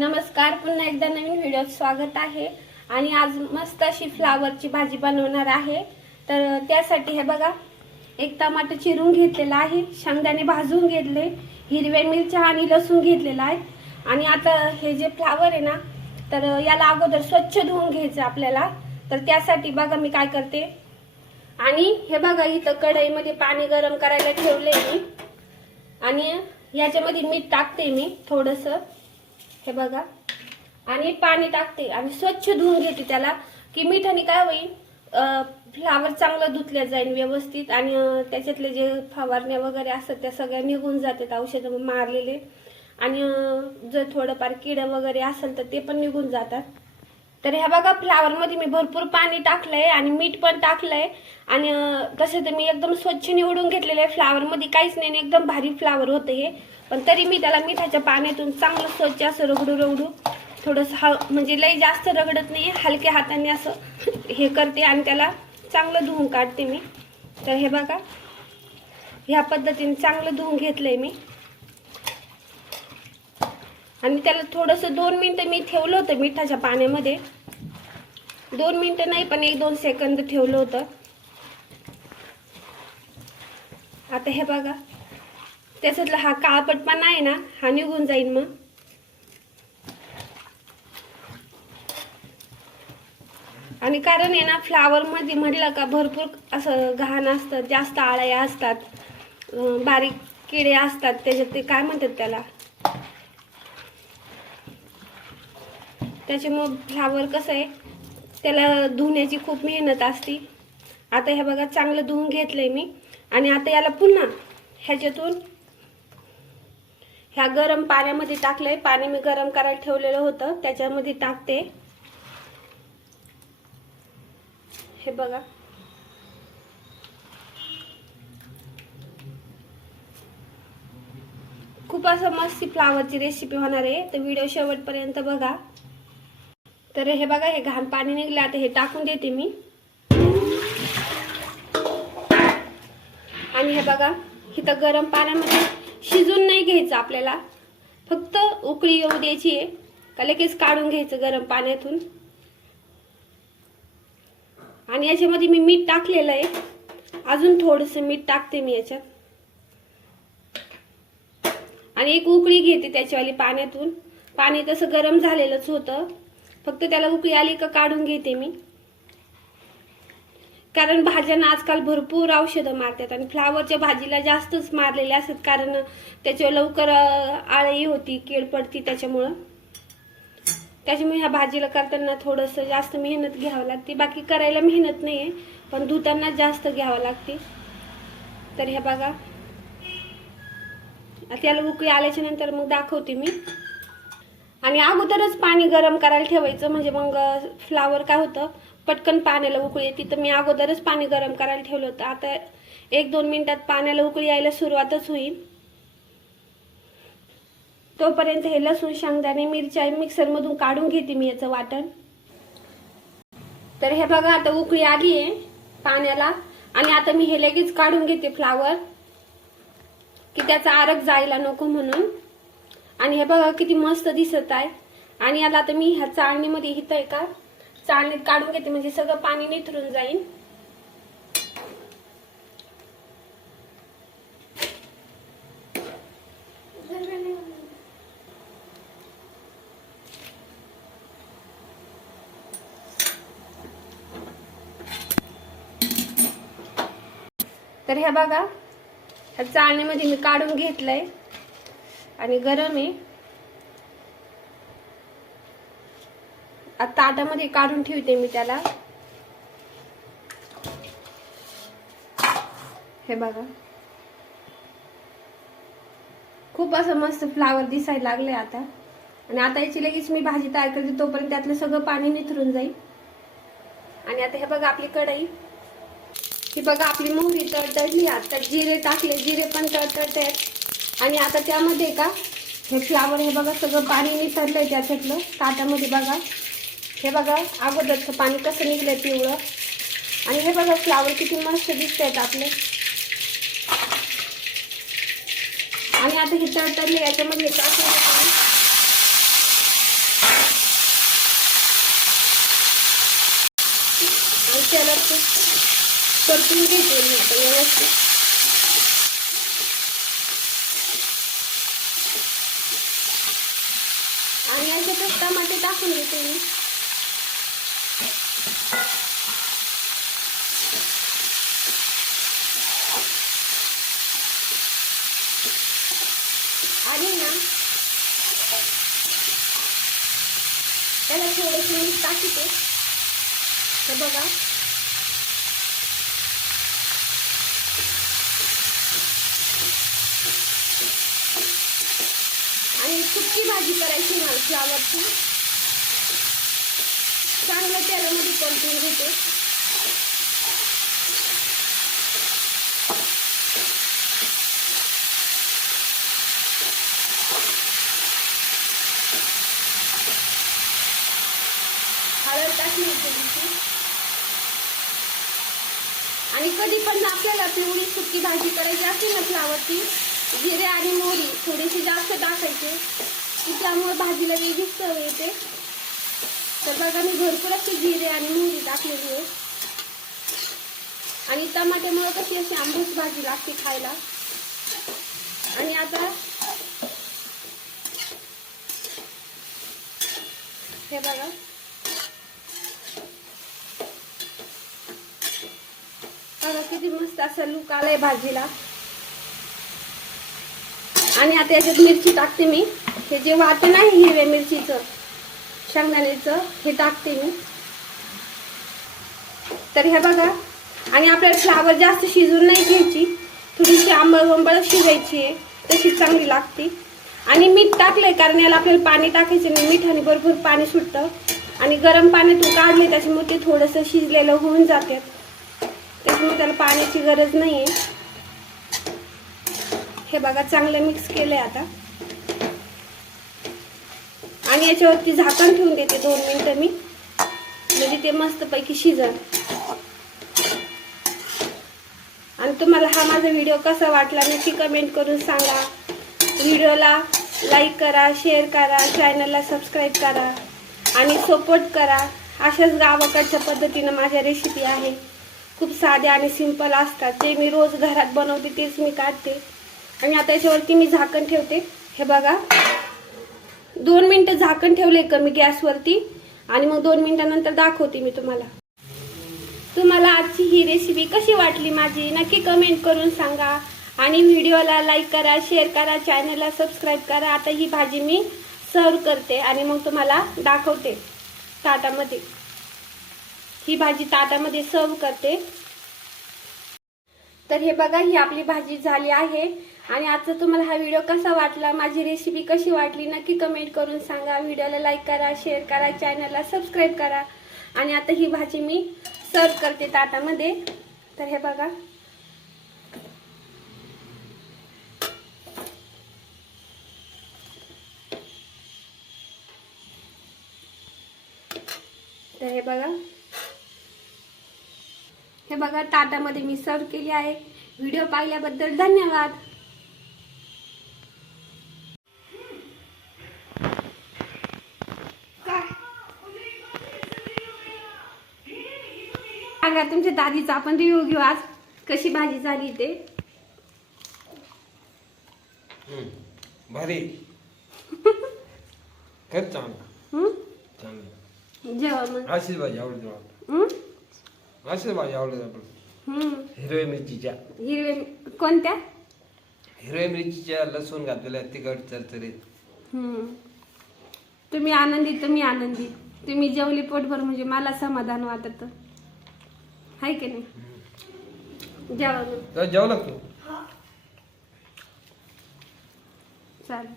नमस्कार पुन्हा एकदा नवीन व्हिडिओ स्वागत आहे. आणि आज मस्त अशी फ्लावरची भाजी बनवणार आहे. तर त्यासाठी हे बघा एक टमाटर चिरून घेतलेला आहे. शेंगदाणे भाजून घेतले हिरव्या मिरच्या आणि लसूण घेतलेला आहे. आणि आता हे जे फ्लावर आहे ना तर याला अगोदर स्वच्छ धुवून घ्यायचं आपल्याला. तर त्यासाठी बघा मी काय करते. आणि हे बघा इथं कढईमध्ये पाणी गरम करायला ठेवले मी. आणि याच्यामध्ये मीठ टाकते मी थोडंसं. हे बघा. आणि पाणी टाकते आणि स्वच्छ धुवून घेते त्याला की मिठाने काय होईल फ्लावर चांगलं धुतलं जाईल व्यवस्थित आणि त्याच्यातले जे फवारण्या वगैरे असतात त्या सगळ्या निघून जातात औषधं मारलेले. आणि जर थोडंफार किडं वगैरे असेल तर ते पण निघून जातात. तर ह्या बघा फ्लावरमध्ये मी भरपूर पाणी टाकलंय आणि मीठ पण टाकलंय. आणि अं, तसं तर मी एकदम स्वच्छ निवडून घेतलेलं आहे. फ्लावरमध्ये काहीच नाही एकदम भारी फ्लावर होतं हे. पण तरी मी त्याला मिठाच्या पाण्यातून चांगलं स्वच्छ असं रगडू रगडू थोडंसं हा म्हणजे लई जास्त रगडत नाही हलक्या हाताने असं हे करते आणि त्याला चांगलं धुवून काढते मी. तर हे बघा ह्या पद्धतीने चांगलं धुवून घेतलंय मी. आणि त्याला थोडंसं दोन मिनटं मी ठेवलं होतं मिठाच्या पाण्यामध्ये. दोन मिनटं नाही पण एक दोन सेकंद ठेवलं होतं. आता हे बघा. त्याच्यातला हा काळपटपणा आहे ना हा निघून जाईल मग. आणि कारण आहे ना फ्लावरमध्ये म्हटलं का भरपूर असं घाण असतं जास्त आळ्या असतात बारीक किडे असतात त्याच्यात ते काय म्हणतात त्याला? त्याच्यामुळं फ्लावर कसं आहे त्याला धुण्याची खूप मेहनत असते. आता हे बघा चांगलं धुवून घेतलंय मी. आणि आता याला पुन्हा ह्याच्यातून ह्या गरम पाण्यामध्ये टाकलंय. पाणी मी गरम करायला ठेवलेलं होतं त्याच्यामध्ये टाकते. हे बघा. खूप असं मस्त फ्लावरची रेसिपी होणार आहे. तर व्हिडिओ शेवटपर्यंत बघा. तर हे बघा हे घाण पाणी निघलं. आता हे टाकून देते मी. आणि हे बघा इथं गरम पाण्यामध्ये शिजून नाही घ्यायचं आपल्याला. फक्त उकळी येऊ द्यायची आहे. का लगेच काढून घ्यायचं गरम पाण्यातून. आणि याच्यामध्ये मी मीठ टाकलेलं आहे. अजून थोडंसं मीठ टाकते मी याच्यात. आणि एक उकळी घेते त्याच्यावाली पाण्यातून. पाणी तसं गरम झालेलंच होतं. फक्त त्याला उकळी आली का काढून घेते मी. कारण भाज्यांना आजकाल भरपूर औषधं मारतात आणि फ्लावरच्या भाजीला जास्तच मारलेले असतात कारण त्याच्यावर लवकर आळी होती कीड पडती त्याच्यामुळं. त्याच्यामुळे ह्या भाजीला करताना थोडंसं जास्त मेहनत घ्यावं लागते. बाकी करायला मेहनत नाही आहे पण धुताना जास्त घ्यावं लागते. तर ह्या बघा. त्याला उकळी आल्याच्यानंतर मग दाखवते मी. आणि अगोदरच पाणी गरम करायला ठेवायचं. म्हणजे मग फ्लावर काय होतं पटकन पाण्याला उकळी येते. तर मी अगोदरच पाणी गरम करायला ठेवलं होतं. आता एक दोन मिनिटात पाण्याला उकळी यायला सुरुवातच होईल. तोपर्यंत हे लसूण शेंगदाणे मिरच्या मिक्सरमधून काढून घेते मी याचं वाटण. तर हे बघा आता उकळी आली आहे पाण्याला. आणि आता मी हे लगेच काढून घेते फ्लावर की त्याचा आरग जायला नको म्हणून. आणि हे बघा किती मस्त दिसत आहे. आणि याला आता मी ह्या चाळणीमध्ये हित आहे का? चाळणीत काढून घेते म्हणजे सगळं पाणी निथरून जाईल तर ह्या बघा ह्या चाळणीमध्ये मी काढून घेतलंय. आणि गरम आहे. आता ताटामध्ये काढून ठेवते मी त्याला. हे बघा. खूप असं मस्त फ्लावर दिसायला लागले आता. आणि आता याची लगेच मी भाजी तयार करते तोपर्यंत त्यातलं सगळं पाणी निथरून जाईल. आणि आता हे बघा आपली कढई. ही बघा आपली मोहरी तडतडली आता जिरे टाकले जिरे पण तडतडते आणि आता त्यामध्ये का हे फ्लावर हे बघा सगळं पाणी निसरलं आहे त्याच्यातलं ताटामध्ये बघा. हे बघा अगोदरचं पाणी कसं निघलं आहे पिवळं. आणि हे बघा फ्लावर किती मस्त दिसत आहेत आपले. आणि आता हे तडतडले याच्यामध्ये टाकलं तुम्ही परतून घेते मी आता व्यवस्थित. टमाटे टाकून मी आणि ना. त्याला थोडेसे मी टाकते. तर बघा. आणि सुकी भाजी करायची मला फ्लावरची चांगलं तेलामध्ये परतून घेते. हळद टाकली थोडीशी आणि कधी पण आपल्याला पिवळी सुकी भाजी करायची असते ना फ्लावरची जिरे आणि मोहरी थोडीशी जास्त टाकायचे. की त्यामुळे भाजीला वेगळीच चव येते. तर बघा मी भरपूर अशी जिरे आणि मोहरी टाकलेली आहे. आणि टमाट्यामुळे कशी अशी आंबूस भाजी लागते खायला. आणि आता हे बघा. बघा किती मस्त असा लुक आलाय भाजीला. आणि आता याच्यात मिरची टाकते मी. हे जे वाटण आहे हिरव्या मिरचीचं. शेंगदाण्याचं हे टाकते मी. तर हे बघा आणि आपल्याला फ्लावर जास्त शिजून नाही घ्यायची. थोडीशी आंबळ वंबळ शिजायची आहे तशी चांगली लागते. आणि मीठ टाकलंय कारण याला आपल्याला पाणी टाकायचं नाही. मिठाने भरपूर पाणी सुटतं. आणि गरम पाण्यातून काढले त्याच्यामुळे ते थोडंसं शिजलेलं होऊन जाते. त्याच्यामुळे त्याला पाण्याची गरज नाही आहे हे बघा चांगलं मिक्स केलं आहे आता. आणि याच्यावरती झाकण ठेवून देते दोन मिनटं मी. म्हणजे ते मस्तपैकी शिजल. आणि तुम्हाला हा माझा व्हिडिओ कसा वाटला नक्की कमेंट करून सांगा. व्हिडिओला लाईक करा शेअर करा चॅनलला सबस्क्राईब करा आणि सपोर्ट करा. अशाच गावाकडच्या पद्धतीनं माझ्या रेसिपी आहे. खूप साध्या आणि सिंपल असतात. ते मी रोज घरात बनवते तेच मी काढते. आणि आता याच्यावरती मी झाकण ठेवते. हे बघा. दोन मिनटं झाकण ठेवले कमी गॅसवरती आणि मग दोन मिनिटानंतर दाखवते मी तुम्हाला. तुम्हाला आजची ही रेसिपी कशी वाटली माझी नक्की कमेंट करून सांगा. आणि व्हिडिओला लाईक करा शेअर करा चॅनलला सबस्क्राईब करा. आता ही भाजी मी सर्व करते आणि मग तुम्हाला दाखवते ताटामध्ये. ही भाजी ताटामध्ये सर्व करते. तर हे बघा ही आपली भाजी झाली आहे. आणि आजचा तुम्हाला हा व्हिडिओ कसा वाटला? माझी रेसिपी कशी वाटली? नक्की कमेंट करून सांगा. व्हिडिओला लाईक करा शेअर करा चॅनलला सबस्क्राईब करा. आणि आता ही भाजी मी सर्व करते ताटामध्ये. तर हे बघा. तर हे बघा. हे बघा ताटामध्ये मी सर्व केली आहे. व्हिडिओ पाहिल्याबद्दल धन्यवाद. सांगा तुमच्या दादीचा आपण रिव्ह्यू घेऊ आज. कशी भाजी झाली ते. भारी. खरंच चांगलं. हं? चांगलं. अशीच भाजी आवडते मला? अशीच भाजी आवडते आपल्याला. हिरव्या मिरचीच्या. हिरवे कोणत्या? हिरव्या मिरचीच्या लसूण घातलेल्या तिखट चरचरीत. तुम्ही आनंदी तुम्ही आनंदी. तुम्ही जेवली पोटभर म्हणजे मला समाधान वाटत. आहे की नाही? जेवा मग तर जेवला तू? चालेल.